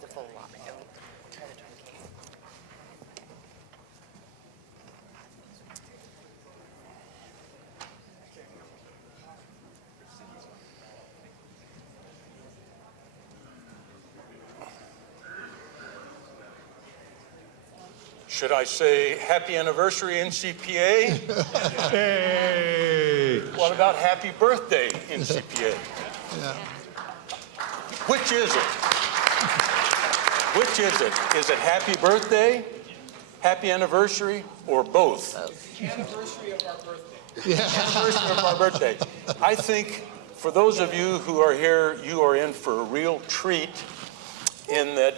just a full allotment. Don't try to truncate. Should I say happy anniversary, NCPA? Hey! What about happy birthday, NCPA? Yeah. Which is it? Which is it? Is it happy birthday, happy anniversary, or both? Anniversary of our birthday. Anniversary of our birthday. I think for those of you who are here, you are in for a real treat in that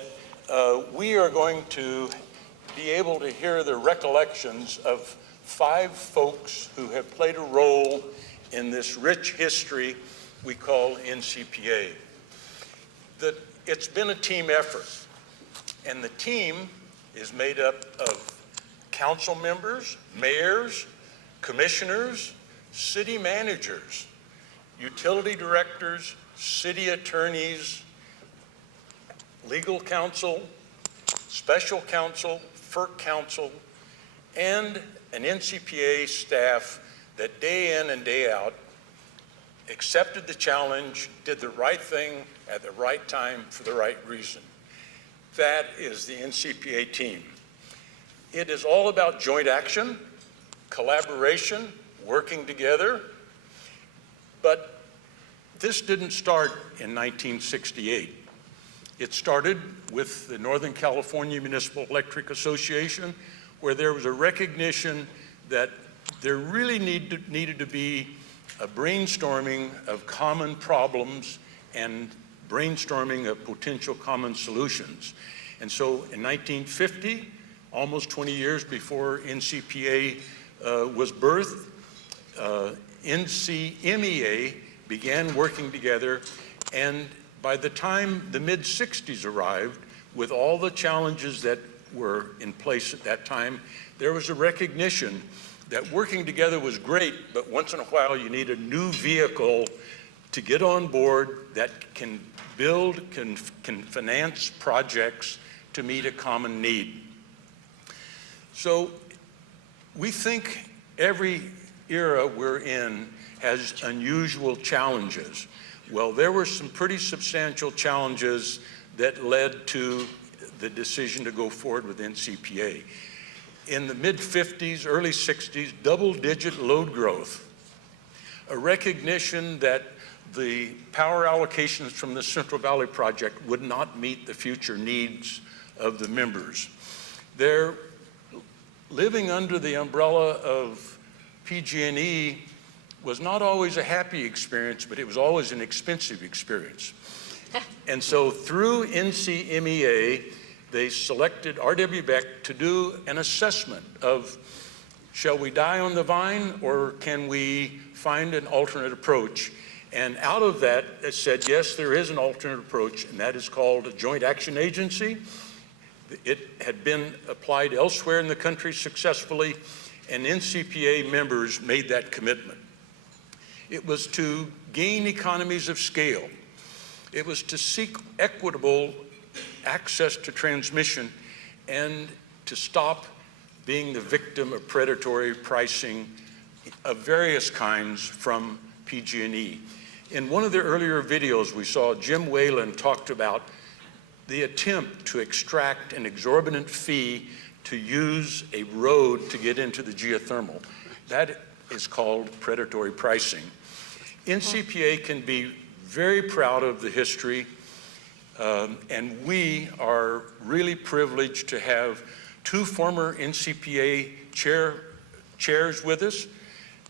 we are going to be able to hear the recollections of 5 folks who have played a role in this rich history we call NCPA. It's been a team effort, and the team is made up of council members, mayors, commissioners, city managers, utility directors, city attorneys, legal counsel, special counsel, FERC counsel, and an NCPA staff that day in and day out accepted the challenge, did the right thing at the right time for the right reason. That is the NCPA team. It is all about joint action, collaboration, working together, but this didn't start in 1968. It started with the Northern California Municipal Electric Association, where there was a recognition that there really needed to be a brainstorming of common problems and brainstorming of potential common solutions. And so in 1950, almost 20 years before NCPA was birthed, NCMEA began working together, and by the time the mid-60s arrived, with all the challenges that were in place at that time, there was a recognition that working together was great, but once in a while you need a new vehicle to get on board that can build, can finance projects to meet a common need. So we think every era we're in has unusual challenges. Well, there were some pretty substantial challenges that led to the decision to go forward with NCPA. In the mid-50s, early 60s, double-digit load growth, a recognition that the power allocations from the Central Valley Project would not meet the future needs of the members. They're living under the umbrella of PG&E was not always a happy experience, but it was always an expensive experience. And so through NCMEA, they selected R.W. Beck to do an assessment of, shall we die on the vine, or can we find an alternate approach? And out of that, it said, yes, there is an alternate approach, and that is called a joint action agency. It had been applied elsewhere in the country successfully, and NCPA members made that commitment. It was to gain economies of scale. It was to seek equitable access to transmission and to stop being the victim of predatory pricing of various kinds from PG&E. In one of the earlier videos we saw, Jim Whalen talked about the attempt to extract an exorbitant fee to use a road to get into the geothermal. That is called predatory pricing. NCPA can be very proud of the history, and we are really privileged to have 2 former NCPA chairs with us.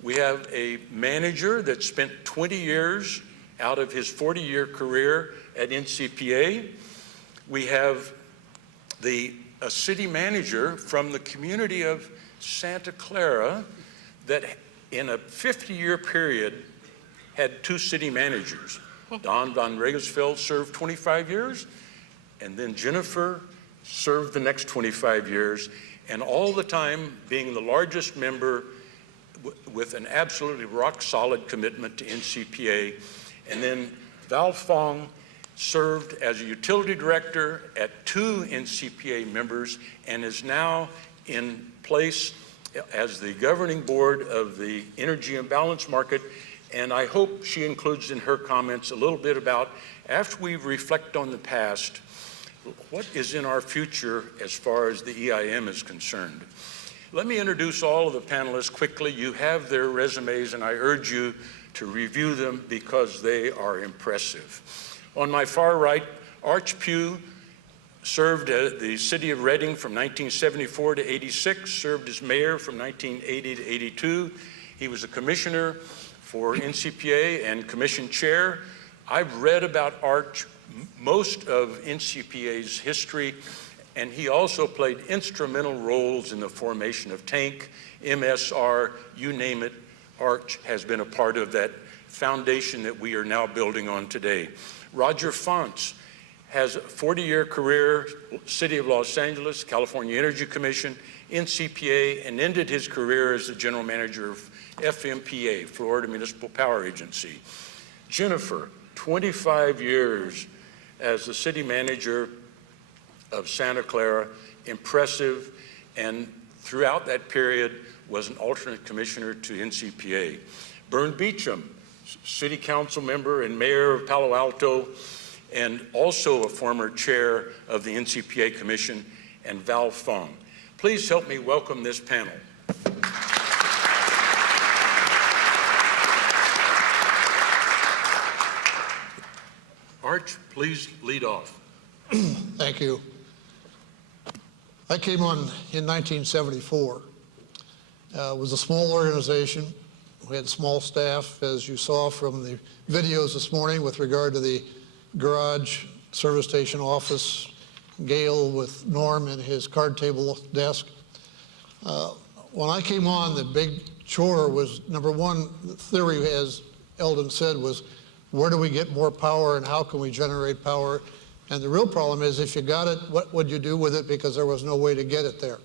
We have a manager that spent 20 years out of his 40-year career at NCPA. We have a city manager from the community of Santa Clara that in a 50-year period had 2 city managers. Don Van Regensveld served 25 years, and then Jennifer served the next 25 years, and all the time being the largest member with an absolutely rock-solid commitment to NCPA. And then Val Fong served as a utility director at 2 NCPA members, and is now in place as the governing board of the Energy Imbalance Market. And I hope she includes in her comments a little bit about, after we reflect on the past, what is in our future as far as the EIM is concerned. Let me introduce all of the panelists quickly. You have their resumes, and I urge you to review them because they are impressive. On my far right, Arch Pugh served at the city of Reading from 1974 to 86, served as mayor from 1980 to 82. He was a commissioner for NCPA and commission chair. I've read about Arch most of NCPA's history, and he also played instrumental roles in the formation of TANK, MSR, you name it. Arch has been a part of that foundation that we are now building on today. Roger Fonts has a 40-year career, City of Los Angeles, California Energy Commission, NCPA, and ended his career as the general manager of FMPA, Florida Municipal Power Agency. Jennifer, 25 years as the city manager of Santa Clara, impressive, and throughout that period was an alternate commissioner to NCPA. Bern Beecham, city council member and mayor of Palo Alto, and also a former chair of the NCPA Commission, and Val Fong. Please help me welcome this panel. Arch, please lead off. Thank you. I came on in 1974. It was a small organization. We had small staff, as you saw from the videos this morning with regard to the garage, service station office, Gail with Norm in his card table desk. When I came on, the big chore was, number one, the theory, as Eldon said, was where do we get more power and how can we generate power? And the real problem is if you got it, what would you do with it, because there was no way to get it there.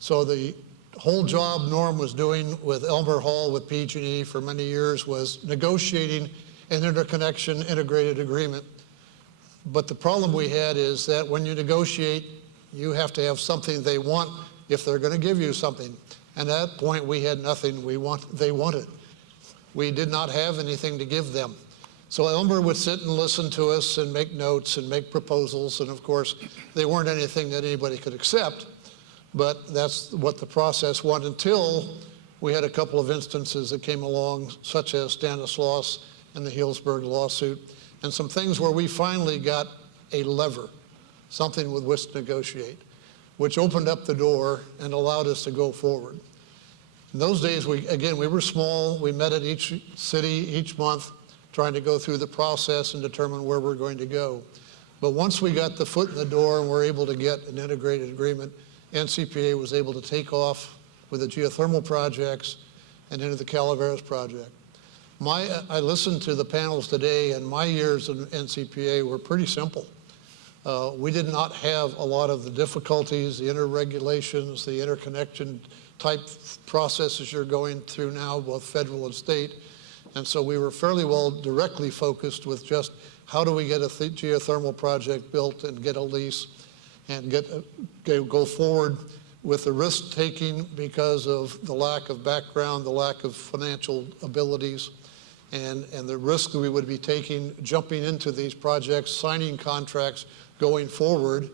So the whole job Norm was doing with Elmer Hall with PG&E for many years was negotiating an interconnection integrated agreement. But the problem we had is that when you negotiate, you have to have something they want if they're going to give you something. And at that point, we had nothing they wanted. We did not have anything to give them. So Elmer would sit and listen to us and make notes and make proposals. And of course, they weren't anything that anybody could accept. But that's what the process was until we had a couple of instances that came along, such as Stanislaus and the Healdsburg lawsuit, and some things where we finally got a lever, something with which to negotiate, which opened up the door and allowed us to go forward. In those days, we were small. We met at each city each month, trying to go through the process and determine where we're going to go. But once we got the foot in the door and were able to get an integrated agreement, NCPA was able to take off with the geothermal projects and into the Calaveras project. I listened to the panels today, and my years in NCPA were pretty simple. We did not have a lot of the difficulties, the interregulations, the interconnection type processes you're going through now, both federal and state. And so we were fairly well directly focused with just how do we get a geothermal project built and get a lease and go forward with the risk-taking because of the lack of background, the lack of financial abilities, and the risk that we would be taking jumping into these projects, signing contracts, going forward,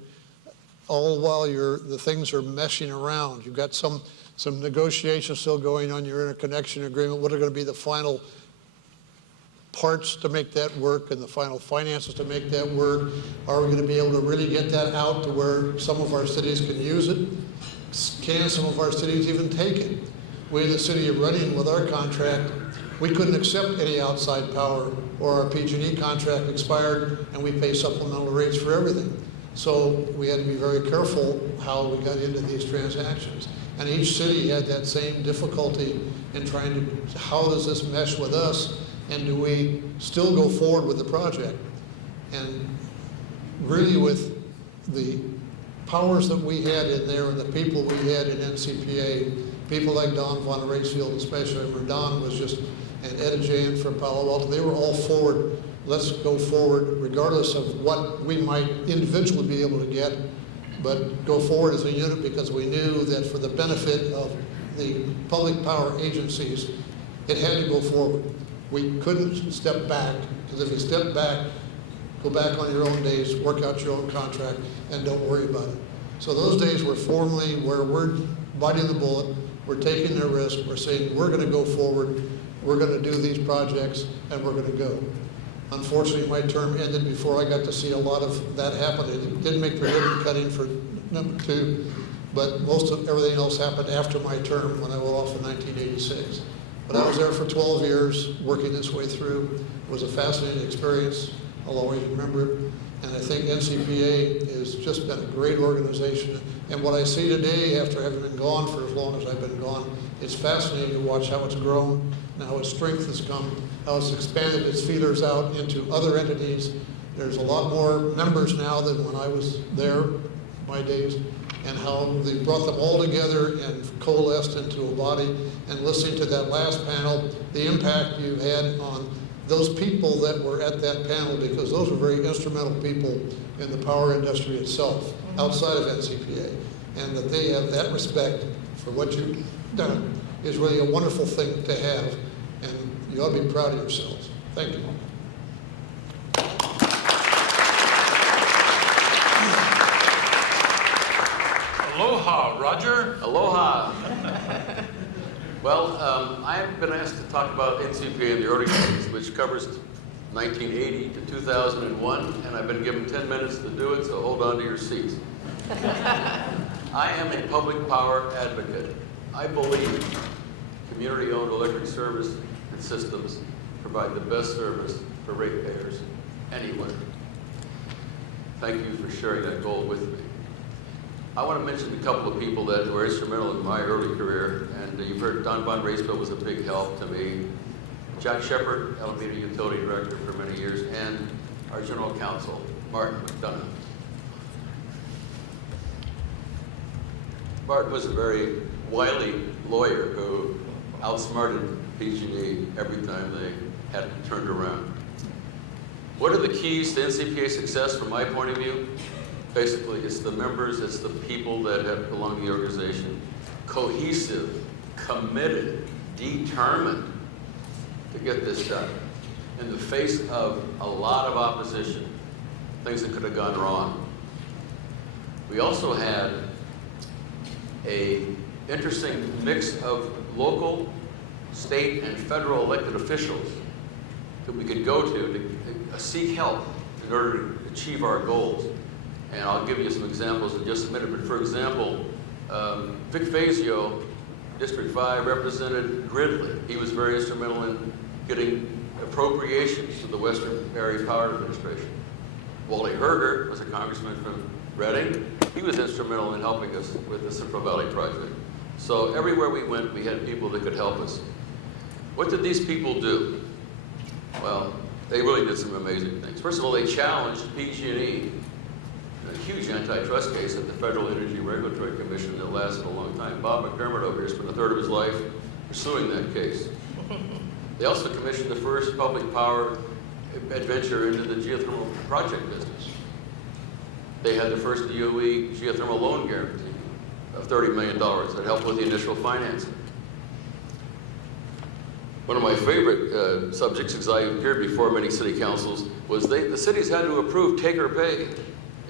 all while the things are meshing around. You've got some negotiations still going on your interconnection agreement. What are going to be the final parts to make that work and the final finances to make that work? Are we going to be able to really get that out to where some of our cities can use it? Can some of our cities even take it? We, the city of Reading, with our contract, we couldn't accept any outside power, or our PG&E contract expired and we pay supplemental rates for everything. So we had to be very careful how we got into these transactions. And each city had that same difficulty in trying to, how does this mesh with us? And do we still go forward with the project? And really with the powers that we had in there and the people we had in NCPA, people like Don Von Racefield especially, remember Don was just, and Ed Jan from Palo Alto, they were all forward let's go forward regardless of what we might individually be able to get, but go forward as a unit because we knew that for the benefit of the public power agencies, it had to go forward. We couldn't step back, because if you step back, go back on your own days, work out your own contract, and don't worry about it. So those days were formally where we're biting the bullet, we're taking the risk, we're saying we're going to go forward, we're going to do these projects, and we're going to go. Unfortunately, my term ended before I got to see a lot of that happen. It didn't make the ribbon cutting for number 2, but most of everything else happened after my term when I went off in 1986. But I was there for 12 years, working this way through. It was a fascinating experience. I'll always remember it. And I think NCPA has just been a great organization. And what I see today, after having been gone for as long as I've been gone, it's fascinating to watch how it's grown and how its strength has come, how it's expanded its feelers out into other entities. There's a lot more members now than when I was there, my days, and how they brought them all together and coalesced into a body. And listening to that last panel, the impact you had on those people that were at that panel, because those were very instrumental people in the power industry itself, outside of NCPA, and that they have that respect for what you've done is really a wonderful thing to have, and you ought to be proud of yourselves. Thank you. Aloha, Roger. Aloha. Well, I've been asked to talk about NCPA in the early days, which covers 1980 to 2001, and I've been given 10 minutes to do it, so hold on to your seats. I am a public power advocate. I believe community-owned electric service and systems provide the best service for ratepayers anywhere. Thank you for sharing that goal with me. I want to mention a couple of people that were instrumental in my early career, and you've heard Don Von Raceville was a big help to me. Jack Shepard, Alameda Utility Director for many years, and our General Counsel, Martin McDonough. Martin was a very wily lawyer who outsmarted PG&E every time they had it turned around. What are the keys to NCPA success from my point of view? Basically, it's the members, it's the people that have belonged to the organization. Cohesive, committed, determined to get this done. In the face of a lot of opposition, things that could have gone wrong. We also had an interesting mix of local, state, and federal elected officials that we could go to seek help in order to achieve our goals. And I'll give you some examples in just a minute. But for example, Vic Fazio, District 5, represented Gridley. He was very instrumental in getting appropriations to the Western Area Power Administration. Wally Herger was a congressman from Reading. He was instrumental in helping us with the Central Valley Project. So everywhere we went, we had people that could help us. What did these people do? Well, they really did some amazing things. First of all, they challenged PG&E, a huge antitrust case at the Federal Energy Regulatory Commission that lasted a long time. Bob McDermott over here spent a third of his life pursuing that case. They also commissioned the first public power adventure into the geothermal project business. They had the first DOE geothermal loan guarantee of $30 million that helped with the initial financing. One of my favorite subjects, because I appeared before many city councils, was the cities had to approve take-or-pay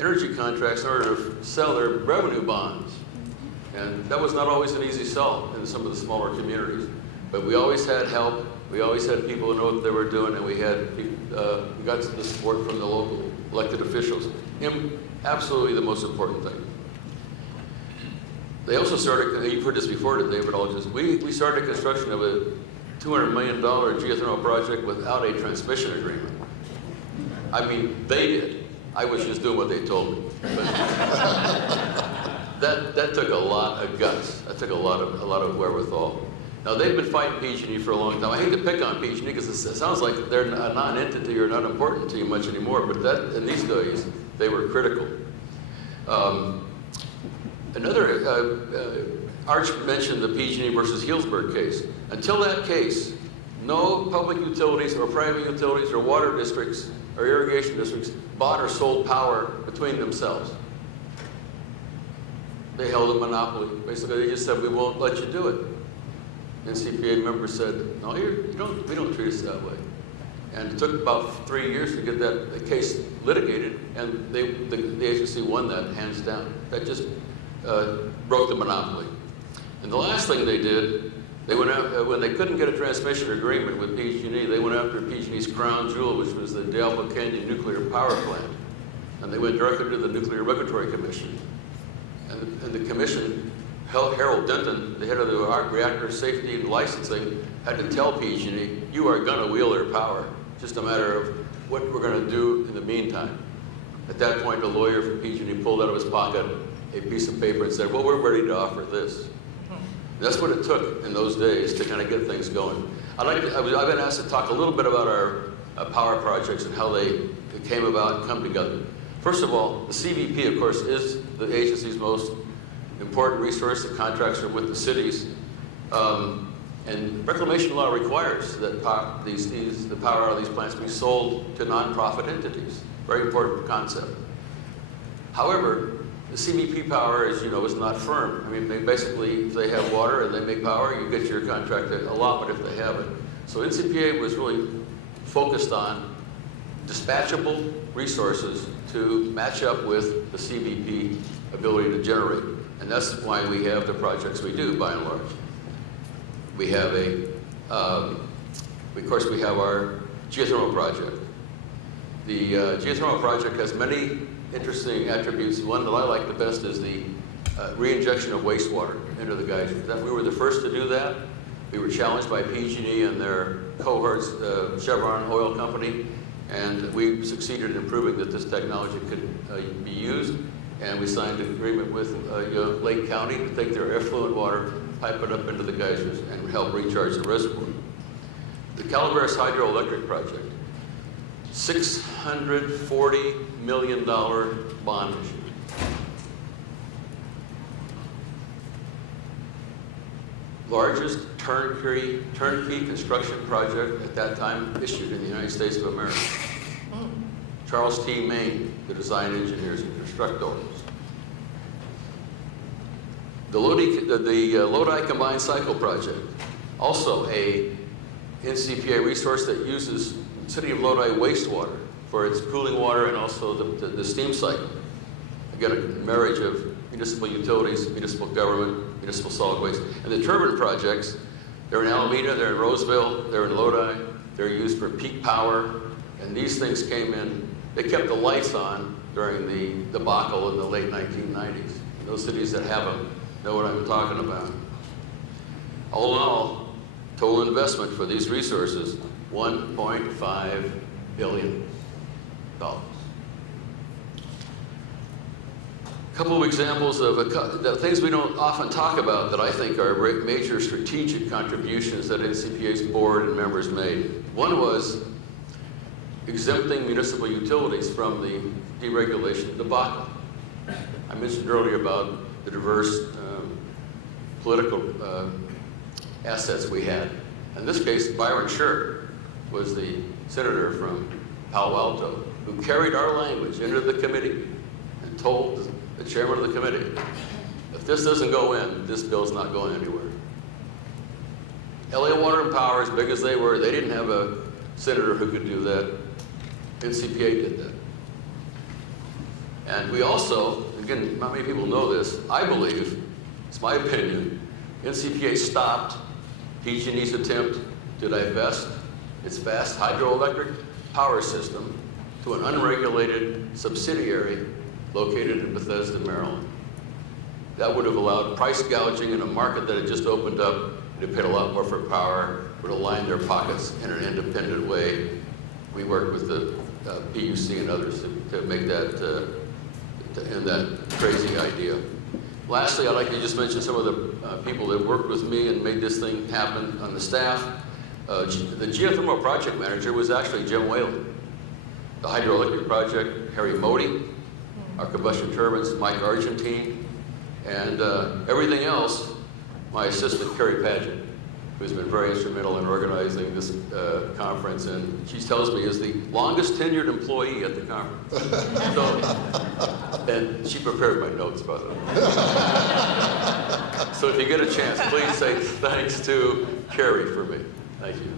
energy contracts in order to sell their revenue bonds. And that was not always an easy sell in some of the smaller communities. But we always had help, we always had people who know what they were doing, and we got the support from the local elected officials. Absolutely the most important thing. They also started, you've heard this before today, but we started construction of a $200 million geothermal project without a transmission agreement. I mean, they did. I was just doing what they told me. But that took a lot of guts. That took a lot of wherewithal. Now they've been fighting PG&E for a long time. I hate to pick on PG&E because it sounds like they're a non-entity or not important to you much anymore. But that in these days they were critical. Arch mentioned the PG&E versus Healdsburg case. Until that case, no public utilities or private utilities or water districts or irrigation districts bought or sold power between themselves. They held a monopoly. Basically, they just said, we won't let you do it. NCPA members said, no, we don't treat us that way. And it took about 3 years to get that case litigated, and the agency won that hands down. That just broke the monopoly. And the last thing they did, they went out, when they couldn't get a transmission agreement with PG&E, they went after PG&E's crown jewel, which was the Diablo Canyon nuclear power plant. And they went directly to the Nuclear Regulatory Commission. And the commission, Harold Denton, the head of the reactor safety and licensing, had to tell PG&E, you are going to wheel their power. Just a matter of what we're going to do in the meantime. At that point, a lawyer from PG&E pulled out of his pocket a piece of paper and said, well, we're ready to offer this. That's what it took in those days to kind of get things going. I've been asked to talk a little bit about our power projects and how they came about and come together. First of all, the CVP, of course, is the agency's most important resource. The contracts are with the cities. And reclamation law requires that the power out of these plants be sold to nonprofit entities. Very important concept. However, the CVP power, as you know, is not firm. I mean, they basically, if they have water and they make power, you get your contract allotment if they have it. So NCPA was really focused on dispatchable resources to match up with the CVP ability to generate. And that's why we have the projects we do, by and large. We have of course, we have our geothermal project. The geothermal project has many interesting attributes. One that I like the best is the reinjection of wastewater into the geysers. We were the first to do that. We were challenged by PG&E and their cohorts, Chevron Oil Company, and we succeeded in proving that this technology could be used. And we signed an agreement with Lake County to take their effluent water, pipe it up into the geysers, and help recharge the reservoir. The Calaveras Hydroelectric Project, $640 million bond issue. Largest turnkey construction project at that time issued in the United States of America. Charles T. Main, the design engineers and constructors. The Lodi Combined Cycle Project, also a NCPA resource that uses City of Lodi wastewater for its cooling water and also the steam cycle. Again, a marriage of municipal utilities, municipal government, municipal solid waste. And the turbine projects, they're in Alameda, they're in Roseville, they're in Lodi, they're used for peak power, and these things came in, they kept the lights on during the debacle in the late 1990s. Those cities that have them know what I'm talking about. All in all, total investment for these resources, $1.5 billion. A couple of examples of the things we don't often talk about that I think are major strategic contributions that NCPA's board and members made. One was exempting municipal utilities from the deregulation debacle. I mentioned earlier about the diverse political assets we had. In this case, Byron Scher was the senator from Palo Alto who carried our language into the committee and told the chairman of the committee, if this doesn't go in, this bill's not going anywhere. LA Water and Power, as big as they were, they didn't have a senator who could do that. NCPA did that. And we also, again, not many people know this, I believe, it's my opinion, NCPA stopped PG&E's attempt to divest its vast hydroelectric power system to an unregulated subsidiary located in Bethesda, Maryland. That would have allowed price gouging in a market that had just opened up. They paid a lot more for power, would align their pockets in an independent way. We worked with the PUC and others to make that, to end that crazy idea. Lastly, I'd like to just mention some of the people that worked with me and made this thing happen on the staff. The geothermal project manager was actually Jim Whalen. The hydroelectric project, Harry Modi. Our combustion turbines, Mike Argentine. And everything else, my assistant, Kerry Padgett. who's been very instrumental in organizing this conference, and she tells me is the longest tenured employee at the conference. And she prepared my notes, by the way. So if you get a chance, please say thanks to Carrie for me. Thank you.